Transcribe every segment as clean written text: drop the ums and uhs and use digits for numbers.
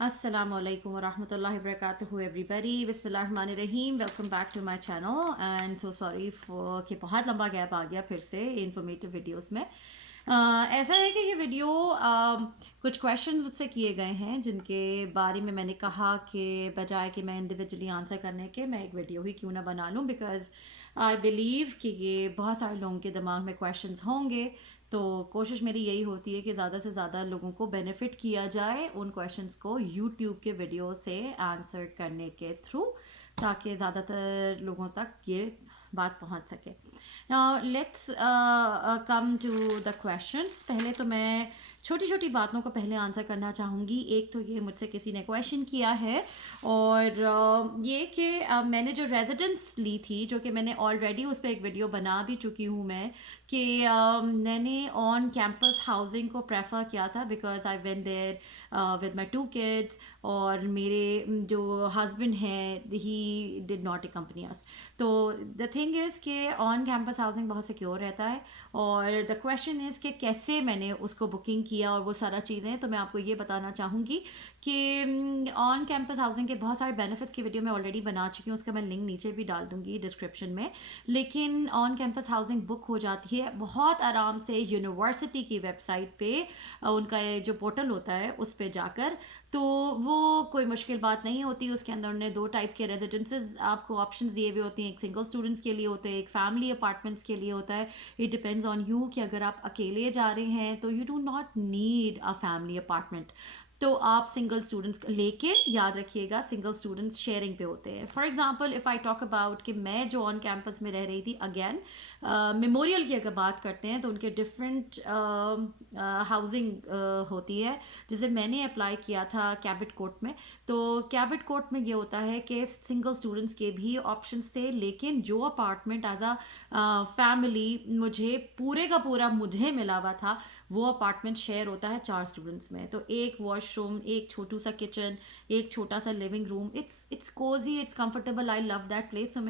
Assalamualaikum warahmatullahi wabarakatuh everybody. बिस्मिल्लाहिर्रहमानिर्रहीम. Welcome back to my channel and so sorry for कि बहुत लंबा gap आ गया फिर से इन्फॉर्मेटिव वीडियोस में. ऐसा है कि ये वीडियो कुछ क्वेश्चंस मुझसे किए गए हैं जिनके बारे में मैंने कहा कि बजाय कि मैं इंडिविजुअली आंसर करने के मैं एक वीडियो ही क्यों ना बना लूँ, बिकॉज आई बिलीव कि ये बहुत सारे लोगों के दिमाग में क्वेश्चंस होंगे. तो कोशिश मेरी यही होती है कि ज़्यादा से ज़्यादा लोगों को बेनिफिट किया जाए उन क्वेश्चंस को यूट्यूब के वीडियो से आंसर करने के थ्रू, ताकि ज़्यादातर लोगों तक ये बात पहुंच सके. Now let's come to the questions. पहले तो मैं छोटी छोटी बातों को पहले आंसर करना चाहूँगी. एक तो ये मुझसे किसी ने क्वेश्चन किया है और ये कि मैंने जो रेजिडेंस ली थी, जो कि मैंने ऑलरेडी उस पर एक वीडियो बना भी चुकी हूँ मैं, कि मैंने ऑन कैंपस हाउसिंग को प्रेफर किया था because I went there with my 2 kids. और मेरे जो हस्बैंड हैं he did not accompany us. तो द थिंग इज़ कि ऑन कैंपस हाउसिंग बहुत सिक्योर रहता है. और द क्वेश्चन इज़ कि कैसे मैंने उसको बुकिंग किया और वो सारा चीज़ें, तो मैं आपको ये बताना चाहूँगी कि ऑन कैंपस हाउसिंग के बहुत सारे बेनिफिट्स की वीडियो मैं ऑलरेडी बना चुकी हूँ. उसका मैं लिंक नीचे भी डाल दूँगी डिस्क्रिप्शन में. लेकिन ऑन कैंपस हाउसिंग बुक हो जाती है बहुत आराम से यूनिवर्सिटी की वेबसाइट पे, उनका ये जो पोर्टल होता है उस पे जाकर. तो वो कोई मुश्किल बात नहीं होती. उसके अंदर उन्होंने 2 टाइप के रेजिडेंसेज आपको ऑप्शंस दिए हुए होते हैं. एक सिंगल स्टूडेंट्स के लिए होते हैं, एक फैमिली अपार्टमेंट्स के लिए होता है. इट डिपेंड्स ऑन यू कि अगर आप अकेले जा रहे हैं तो you do not need a family apartment. तो आप सिंगल स्टूडेंट्स, लेकिन याद रखिएगा सिंगल स्टूडेंट्स शेयरिंग पे होते हैं. For example if I talk about कि मैं जो ऑन कैंपस में रह रही थी, अगेन मेमोरियल की अगर बात करते हैं तो उनके डिफरेंट हाउसिंग होती है. जैसे मैंने अप्लाई किया था कैबिट कोर्ट में. तो कैबिट कोर्ट में ये होता है कि सिंगल स्टूडेंट्स के भी ऑप्शंस थे, लेकिन जो अपार्टमेंट एज अ फैमिली मुझे पूरे का पूरा मुझे मिला हुआ था, वो अपार्टमेंट शेयर होता है 4 स्टूडेंट्स में. तो एक वॉशरूम, एक छोटू सा किचन, एक छोटा सा living room. It's cosy, it's comfortable. I love that place. तो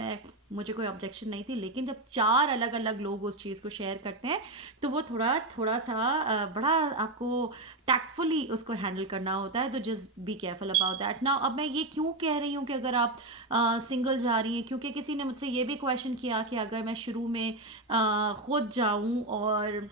मुझे कोई ऑब्जेक्शन नहीं थी. लेकिन जब 4 अलग अलग लोग उस चीज़ को शेयर करते हैं तो वो थोड़ा थोड़ा सा बड़ा आपको टैक्टफुली उसको हैंडल करना होता है. तो just be careful about that. ना अब मैं ये क्यों कह रही हूँ कि अगर आप सिंगल जा रही हैं, क्योंकि किसी ने मुझसे ये भी क्वेश्चन किया कि अगर मैं शुरू में खुद जाऊँ और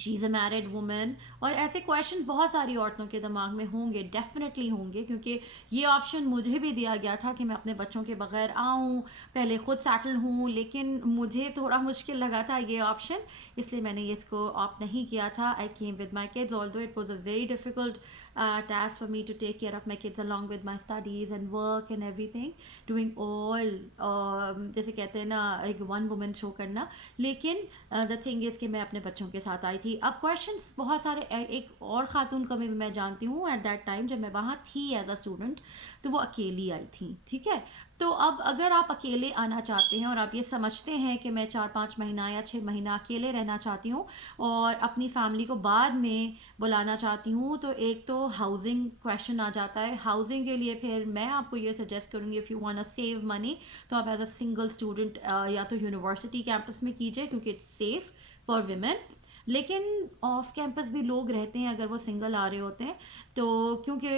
she is a married women, और ऐसे क्वेश्चन बहुत सारी औरतों के दिमाग में होंगे, डेफिनेटली होंगे, क्योंकि ये ऑप्शन मुझे भी दिया गया था कि मैं अपने बच्चों के बगैर आऊँ, पहले खुद सेटल हूँ. लेकिन मुझे थोड़ा मुश्किल लगा था ये ऑप्शन, इसलिए मैंने ये इसको ऑप्ट नहीं किया था. I came with my kids, although it was a very difficult task for me to take care of my kids along with my studies and work and everything, doing all जैसे कहते हैं ना एक one women show करना. लेकिन the thing is कि मैं अपने बच्चों के साथ आई थी. अब क्वेश्चंस बहुत सारे. एक और ख़ातून को भी मैं जानती हूँ एट दैट टाइम जब मैं वहाँ थी एज अ स्टूडेंट, तो वो अकेली आई थी. ठीक है. तो अब अगर आप अकेले आना चाहते हैं और आप ये समझते हैं कि मैं 4-5 महीना या 6 महीना अकेले रहना चाहती हूँ और अपनी फैमिली को बाद में बुलाना चाहती हूँ, तो एक तो हाउसिंग क्वेश्चन आ जाता है. हाउसिंग के लिए फिर मैं आपको ये सजेस्ट करूँगी, if you want to save money, तो आप एज अ सिंगल स्टूडेंट या तो यूनिवर्सिटी कैंपस में कीजिए क्योंकि इट्स सेफ फॉर विमेन. लेकिन ऑफ कैंपस भी लोग रहते हैं अगर वो सिंगल आ रहे होते हैं. तो क्योंकि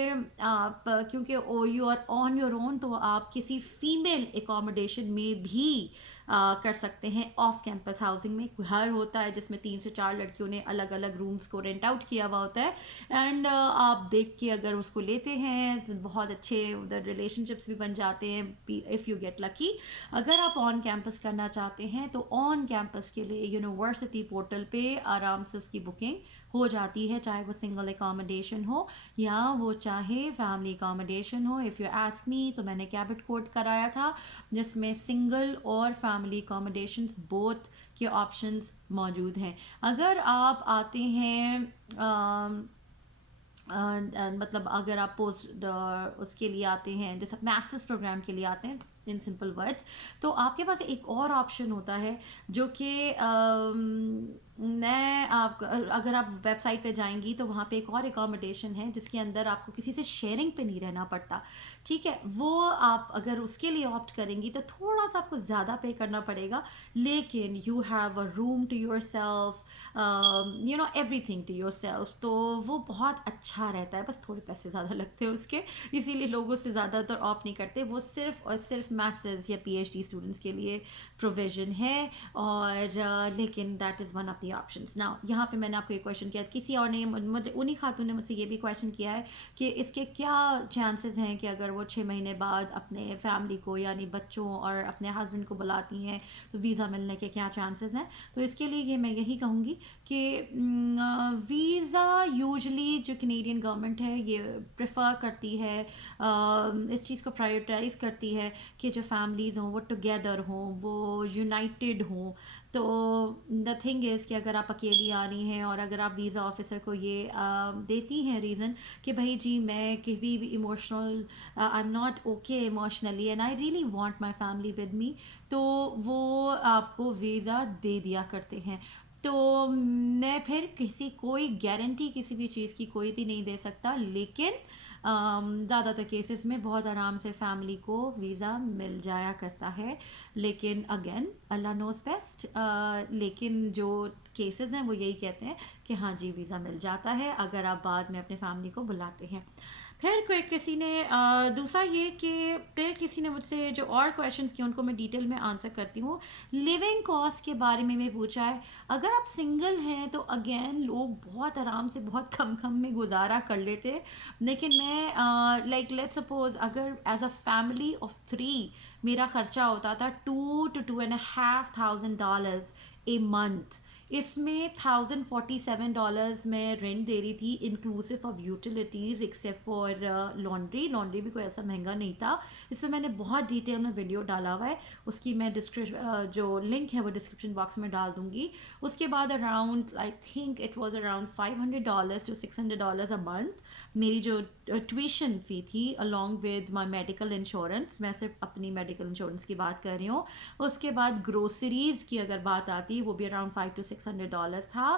you are on your own, तो आप किसी फीमेल एकोमोडेशन में भी कर सकते हैं. ऑफ कैंपस हाउसिंग में एक घर होता है जिसमें 3 से 4 लड़कियों ने अलग अलग रूम्स को रेंट आउट किया हुआ होता है. एंड आप देख के अगर उसको लेते हैं, बहुत अच्छे उधर रिलेशनशिप्स भी बन जाते हैं इफ़ यू गेट लकी. अगर आप ऑन कैंपस करना चाहते हैं तो ऑन कैंपस के लिए यूनिवर्सिटी पोर्टल पे आराम से उसकी बुकिंग हो जाती है, चाहे वो सिंगल एकोमोडेशन हो या वो चाहे फैमिली एकोमोडेशन हो. इफ़ यू आस्क मी, तो मैंने कैबिट कोड कराया था जिसमें सिंगल और फैमिली एकोमोडेशंस बोथ के ऑप्शंस मौजूद हैं. अगर आप आते हैं मतलब अगर आप पोस्ट उसके लिए आते हैं, जैसे मास्टर्स प्रोग्राम के लिए आते हैं इन सिंपल वर्ड्स, तो आपके पास एक और ऑप्शन होता है जो कि मैं आप अगर आप वेबसाइट पे जाएंगी तो वहाँ पे एक और एकोमोडेशन है जिसके अंदर आपको किसी से शेयरिंग पे नहीं रहना पड़ता। ठीक है, वो आप अगर उसके लिए ऑप्ट करेंगी तो थोड़ा सा आपको ज़्यादा पे करना पड़ेगा, लेकिन you have a room to yourself, you know everything to yourself, तो वो बहुत अच्छा रहता है। बस थोड़े पैसे ज़्यादा लगते हैं उसके, इसीलिए लोग उससे ज़्यादातर ऑप्ट नहीं करते। वो सिर्फ और सिर्फ मास्टर्स या पीएचडी स्टूडेंट्स के लिए प्रोविज़न है। और लेकिन that is one of the options. Now यहाँ पे मैंने आपको एक क्वेश्चन किया, किसी और ने मुझे, उन्हीं खातून ने मुझसे ये भी क्वेश्चन किया है कि इसके क्या चांसेस हैं कि अगर वो 6 महीने बाद अपने फैमिली को यानी बच्चों और अपने हस्बैंड को बुलाती हैं तो वीज़ा मिलने के क्या चांसेस हैं। तो इसके लिए ये मैं यही कहूँगी कि वीज़ा यूजली जो कनेडियन गवर्नमेंट है ये प्रेफर करती है, इस चीज़ को प्रायोरिटाइज़ करती है कि जो फैमिलीज़ हों वो टुगेदर हों, वो यूनाइटेड हों। तो द थिंग इज़ कि अगर आप अकेली आ रही हैं और अगर आप वीज़ा ऑफिसर को ये देती हैं रीज़न कि भाई जी मैं कभी भी emotional, I am not okay emotionally and I really want my family with me, तो वो आपको वीज़ा दे दिया करते हैं। तो मैं फिर किसी कोई गारंटी किसी भी चीज़ की कोई भी नहीं दे सकता, लेकिन ज़्यादातर केसेस में बहुत आराम से फैमिली को वीज़ा मिल जाया करता है। लेकिन अगेन अल्लाह नोज़ बेस्ट, लेकिन जो केसेस हैं वो यही कहते हैं कि हाँ जी वीज़ा मिल जाता है अगर आप बाद में अपने फैमिली को बुलाते हैं। फिर कोई किसी ने दूसरा ये कि फिर किसी ने मुझसे जो और क्वेश्चंस किए उनको मैं डिटेल में आंसर करती हूँ। लिविंग कॉस्ट के बारे में भी पूछा है। अगर आप सिंगल हैं तो अगेन लोग बहुत आराम से बहुत कम कम में गुजारा कर लेते हैं, लेकिन मैं लाइक लेट्स सपोज अगर एज अ फैमिली ऑफ 3 मेरा ख़र्चा होता था $2 to $2.5 ए मंथ। इसमें $1,047 मैं रेंट दे रही थी inclusive of utilities except for laundry. Laundry भी कोई ऐसा महंगा नहीं था। इसमें मैंने बहुत डिटेल में वीडियो डाला हुआ है, उसकी मैं जो लिंक है वो डिस्क्रिप्शन बॉक्स में डाल दूँगी। उसके बाद around I think it was around $500 to $600 a month मेरी जो ट्यूशन फ़ी थी along with my medical insurance. मैं सिर्फ अपनी मेडिकल इंश्योरेंस की बात कर रही हूँ। उसके बाद ग्रोसरीज़ की अगर बात आती वो भी अराउंड $500 to $600 था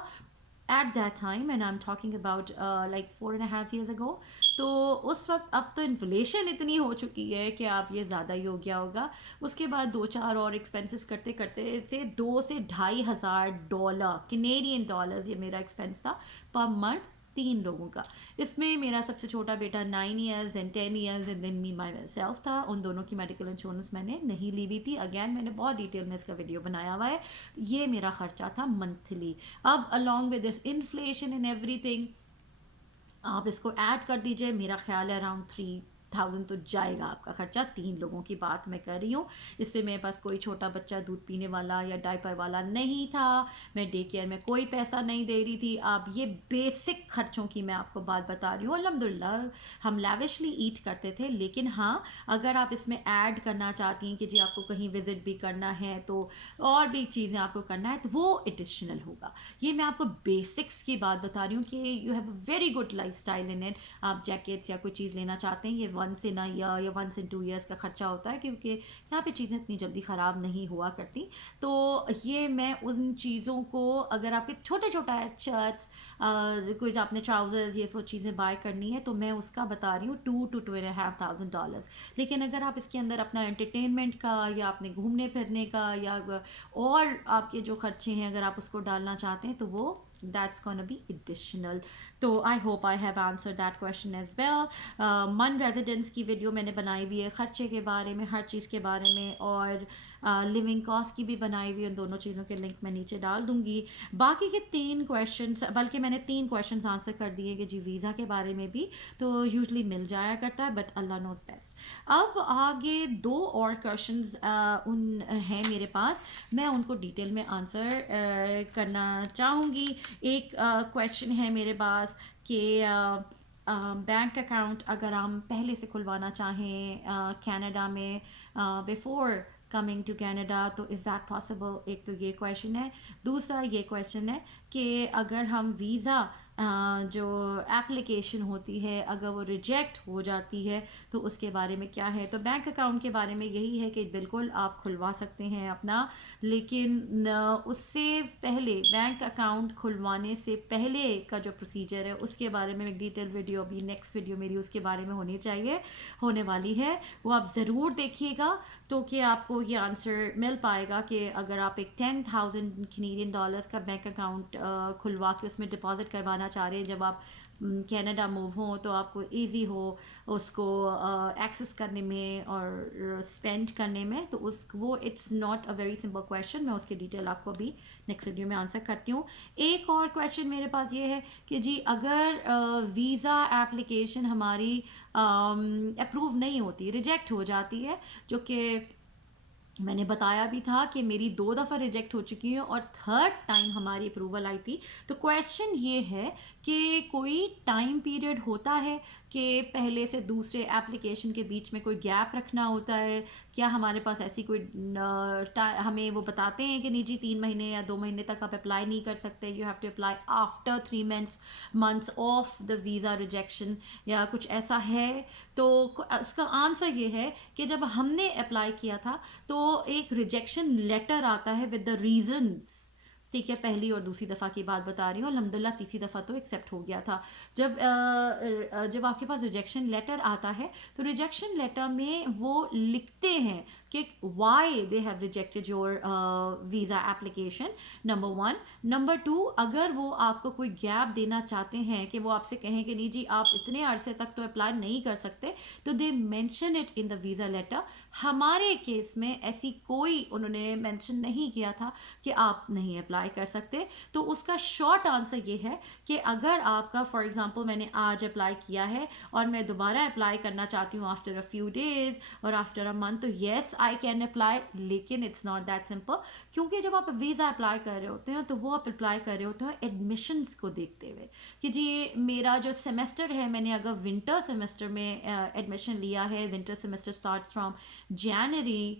at that time, and I am talking about like 4.5 years ago। तो उस वक्त, अब तो इन्फ्लेशन इतनी हो चुकी है कि आप ये ज़्यादा ही हो गया होगा। उसके बाद 2-4 और एक्सपेंसेस करते करते से $2 से $2,500 कैनेडियन डॉलर्स ये मेरा एक्सपेंस था पर मंथ 3 लोगों का। इसमें मेरा सबसे छोटा बेटा 9 years and 10 years and than me my self था। उन दोनों की मेडिकल इंश्योरेंस मैंने नहीं ली हुई थी। अगैन मैंने बहुत डिटेल में इसका वीडियो बनाया हुआ है। ये मेरा खर्चा था मंथली। अब along with this inflation and everything आप इसको ऐड कर दीजिए, मेरा ख्याल है अराउंड 3,000 तो जाएगा आपका खर्चा। 3 लोगों की बात मैं कर रही हूँ। इस पर मेरे पास कोई छोटा बच्चा दूध पीने वाला या डायपर वाला नहीं था, मैं डे केयर में कोई पैसा नहीं दे रही थी। अब ये बेसिक खर्चों की मैं आपको बात बता रही हूँ। अल्हम्दुलिल्लाह हम लैविशली ईट करते थे, लेकिन हाँ अगर आप इसमें ऐड करना चाहती हैं कि जी आपको कहीं विज़िट भी करना है तो और भी चीज़ें आपको करना है तो वो एडिशनल होगा। ये मैं आपको बेसिक्स की बात बता रही हूँ कि you have a very good life style in it. आप जैकेट्स या कोई चीज़ लेना चाहते हैं, ये 1 in a year या 1 in 2 years का खर्चा होता है, क्योंकि यहाँ पे चीज़ें इतनी जल्दी ख़राब नहीं हुआ करती। तो ये मैं उन चीज़ों को, अगर आपके छोटे छोटा है शर्ट्स, कुछ आपने ट्राउज़र्स, ये वो चीज़ें बाय करनी है तो मैं उसका बता रही हूँ $2 to $2,500। लेकिन अगर आप इसके अंदर अपना एंटरटेनमेंट का या अपने घूमने फिरने का या और आपके जो खर्चे हैं अगर आप उसको डालना चाहते हैं तो वो that's gonna be additional। तो I hope I have answered that question as well। मन रेजिडेंस की वीडियो मैंने बनाई हुई है, खर्चे के बारे में, हर चीज़ के बारे में, और लिविंग कॉस्ट की भी बनाई हुई है। उन दोनों चीज़ों के लिंक मैं नीचे डाल दूँगी। बाकी के 3 क्वेश्चंस, बल्कि मैंने 3 क्वेश्चंस आंसर कर दिए कि जी वीज़ा के बारे में भी तो यूजली मिल जाया करता है, बट अल्लाह नोज़ बेस्ट। अब आगे 2 और क्वेश्चंस उन हैं मेरे पास, मैं उनको डिटेल में आंसर करना चाहूँगी। एक क्वेश्चन है मेरे पास कि बैंक अकाउंट अगर हम पहले से खुलवाना चाहें कनाडा में बिफोर कमिंग टू कनाडा तो इज़ दैट पॉसिबल। एक तो ये क्वेश्चन है। दूसरा ये क्वेश्चन है कि अगर हम वीज़ा जो एप्लीकेशन होती है अगर वो रिजेक्ट हो जाती है तो उसके बारे में क्या है। तो बैंक अकाउंट के बारे में यही है कि बिल्कुल आप खुलवा सकते हैं अपना, लेकिन उससे पहले बैंक अकाउंट खुलवाने से पहले का जो प्रोसीजर है उसके बारे में एक डिटेल वीडियो अभी नेक्स्ट वीडियो मेरी उसके बारे में होने वाली है, वो आप ज़रूर देखिएगा। तो कि आपको ये आंसर मिल पाएगा कि अगर आप एक 10,000 कैनेडियन डॉलर्स का बैंक अकाउंट खुलवा के उसमें डिपॉजिट करवाना चाह रहे हैं जब आप कनाडा मूव हो, तो आपको इजी हो उसको एक्सेस करने में और स्पेंड करने में। तो उस वो it's not a very simple question, मैं उसकी डिटेल आपको अभी नेक्स्ट वीडियो में आंसर करती हूँ। एक और क्वेश्चन मेरे पास ये है कि जी अगर वीज़ा एप्लीकेशन हमारी अप्रूव नहीं होती, रिजेक्ट हो जाती है, जो कि मैंने बताया भी था कि मेरी 2 दफ़ा रिजेक्ट हो चुकी है और थर्ड टाइम हमारी अप्रूवल आई थी। तो क्वेश्चन ये है कि कोई टाइम पीरियड होता है कि पहले से दूसरे एप्लीकेशन के बीच में कोई गैप रखना होता है? क्या हमारे पास ऐसी कोई हमें वो बताते हैं कि नहीं जी 3 महीने या 2 महीने तक आप अप्लाई नहीं कर सकते, you have to apply after 3 months of the visa rejection, या कुछ ऐसा है? तो उसका आंसर ये है कि जब हमने अप्लाई किया था तो एक रिजेक्शन लेटर आता है विद द रीजंस, ठीक है, पहली और दूसरी दफ़ा की बात बता रही हूँ, अल्हम्दुलिल्लाह तीसरी दफ़ा तो एक्सेप्ट हो गया था। जब आपके पास रिजेक्शन लेटर आता है तो रिजेक्शन लेटर में वो लिखते हैं कि why they have rejected your visa application, number 1। Number 2, अगर वो आपको कोई गैप देना चाहते हैं कि वो आपसे कहें कि नहीं जी आप इतने अरसे तक तो अप्लाई नहीं कर सकते, तो they mention it in the visa letter. हमारे केस में ऐसी कोई उन्होंने मेंशन नहीं किया था कि आप नहीं अप्लाई कर सकते। तो उसका शॉर्ट आंसर ये है कि अगर आपका फॉर एग्जांपल मैंने आज अप्लाई किया है और मैं दोबारा अप्लाई करना चाहती हूँ आफ्टर अ फ्यू डेज और आफ्टर अ मंथ, तो येस आई कैन अप्लाई, लेकिन इट्स नॉट दैट सिंपल। क्योंकि जब आप वीज़ा अप्लाई कर रहे होते हैं तो वो आप अप्लाई कर रहे होते हैं एडमिशन्स को देखते हुए कि जी मेरा जो सेमेस्टर है, मैंने अगर विंटर सेमेस्टर में एडमिशन लिया है, विंटर सेमेस्टर स्टार्ट्स फ्रॉम जनवरी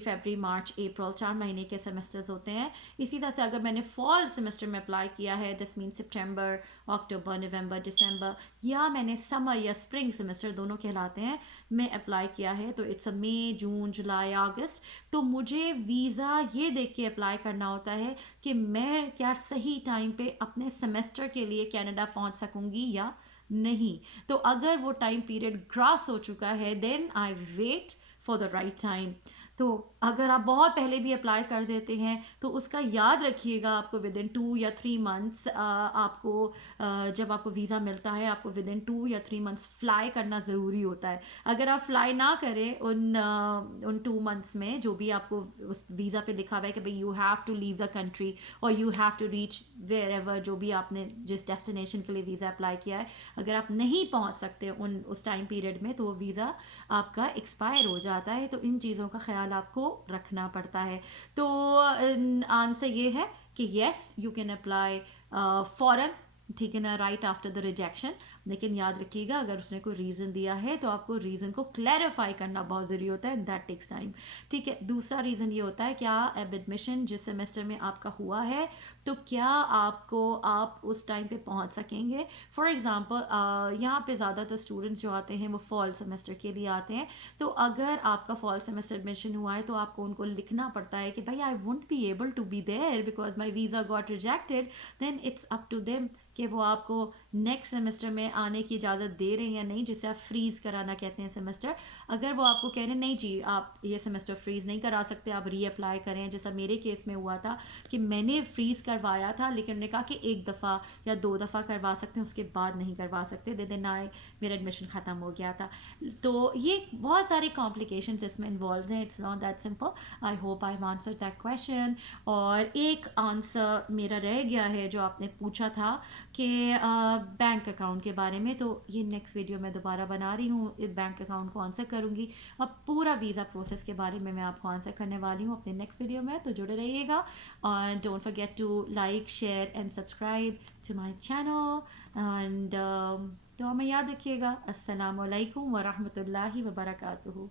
फरवरी मार्च अप्रैल, 4 महीने के सेमेस्टर्स होते हैं। इसी तरह से अगर मैंने फॉल सेमेस्टर में अप्लाई किया है, दिस मीन सितंबर अक्टूबर नवंबर दिसंबर, या मैंने समर या स्प्रिंग सेमेस्टर दोनों कहलाते हैं मैं अप्लाई किया है, तो इट्स अ मई जून जुलाई अगस्त। तो मुझे वीज़ा ये देख के अप्लाई करना होता है कि मैं क्या सही टाइम पे अपने सेमेस्टर के लिए कनाडा पहुंच सकूंगी या नहीं। तो अगर वो टाइम पीरियड क्रॉस हो चुका है then I wait for the right time. तो अगर आप बहुत पहले भी अप्लाई कर देते हैं तो उसका याद रखिएगा, आपको विद इन 2 या 3 मंथ्स आपको जब आपको वीज़ा मिलता है आपको विद इन 2 या 3 मंथ्स फ्लाई करना ज़रूरी होता है। अगर आप फ्लाई ना करें उन 2 मंथ्स में, जो भी आपको उस वीज़ा पे लिखा हुआ है कि भाई you have to leave the country और you have to reach wherever, जो भी आपने जिस डेस्टिनेशन के लिए वीज़ा अप्लाई किया है, अगर आप नहीं पहुंच सकते उस टाइम पीरियड में तो वो वीज़ा आपका एक्सपायर हो जाता है। तो इन चीज़ों का ख्याल आपको रखना पड़ता है। तो आंसर ये है कि येस यू कैन अप्लाई फॉरन, ठीक है ना, राइट आफ्टर द रिजेक्शन। लेकिन याद रखिएगा अगर उसने कोई रीज़न दिया है तो आपको रीज़न को क्लैरिफाई करना बहुत ज़रूरी होता है, दैट टेक्स टाइम, ठीक है। दूसरा रीज़न ये होता है क्या अब एडमिशन जिस सेमेस्टर में आपका हुआ है तो क्या आप उस टाइम पे पहुंच सकेंगे। फॉर एग्ज़ाम्पल यहाँ पे ज़्यादातर स्टूडेंट्स जो आते हैं वो फॉल सेमेस्टर के लिए आते हैं, तो अगर आपका फॉल सेमेस्टर एडमिशन हुआ है तो आपको उनको लिखना पड़ता है कि भाई I won't be able to be there because my visa got rejected, then it's up to them कि वो आपको नेक्स्ट सेमेस्टर में आने की इजाज़त दे रहे हैं या नहीं, जिसे आप फ्रीज़ कराना कहते हैं सेमेस्टर। अगर वो आपको कह रहे हैं नहीं जी आप ये सेमेस्टर फ्रीज़ नहीं करा सकते, आप रीअप्लाई करें, जैसा मेरे केस में हुआ था कि मैंने फ्रीज़ करवाया था लेकिन उन्होंने कहा कि 1 दफ़ा या 2 दफ़ा करवा सकते हैं, उसके बाद नहीं करवा सकते, दे देना मेरा एडमिशन ख़त्म हो गया था। तो ये बहुत सारे कॉम्प्लिकेशन इसमें इन्वॉल्व हैं, it's not that simple. I hope I have answered that question. और एक आंसर मेरा रह गया है जो आपने पूछा था कि बैंक अकाउंट के बारे में, तो ये नेक्स्ट वीडियो मैं दोबारा बना रही हूँ, इस बैंक अकाउंट को आंसर करूँगी। अब पूरा वीज़ा प्रोसेस के बारे में मैं आपको आंसर करने वाली हूँ अपने नेक्स्ट वीडियो में, तो जुड़े रहिएगा और don't forget to like share and subscribe to my channel and तो हमें याद रखिएगा। अस्सलाम वालेकुम व रहमतुल्लाहि व बरकातुहू।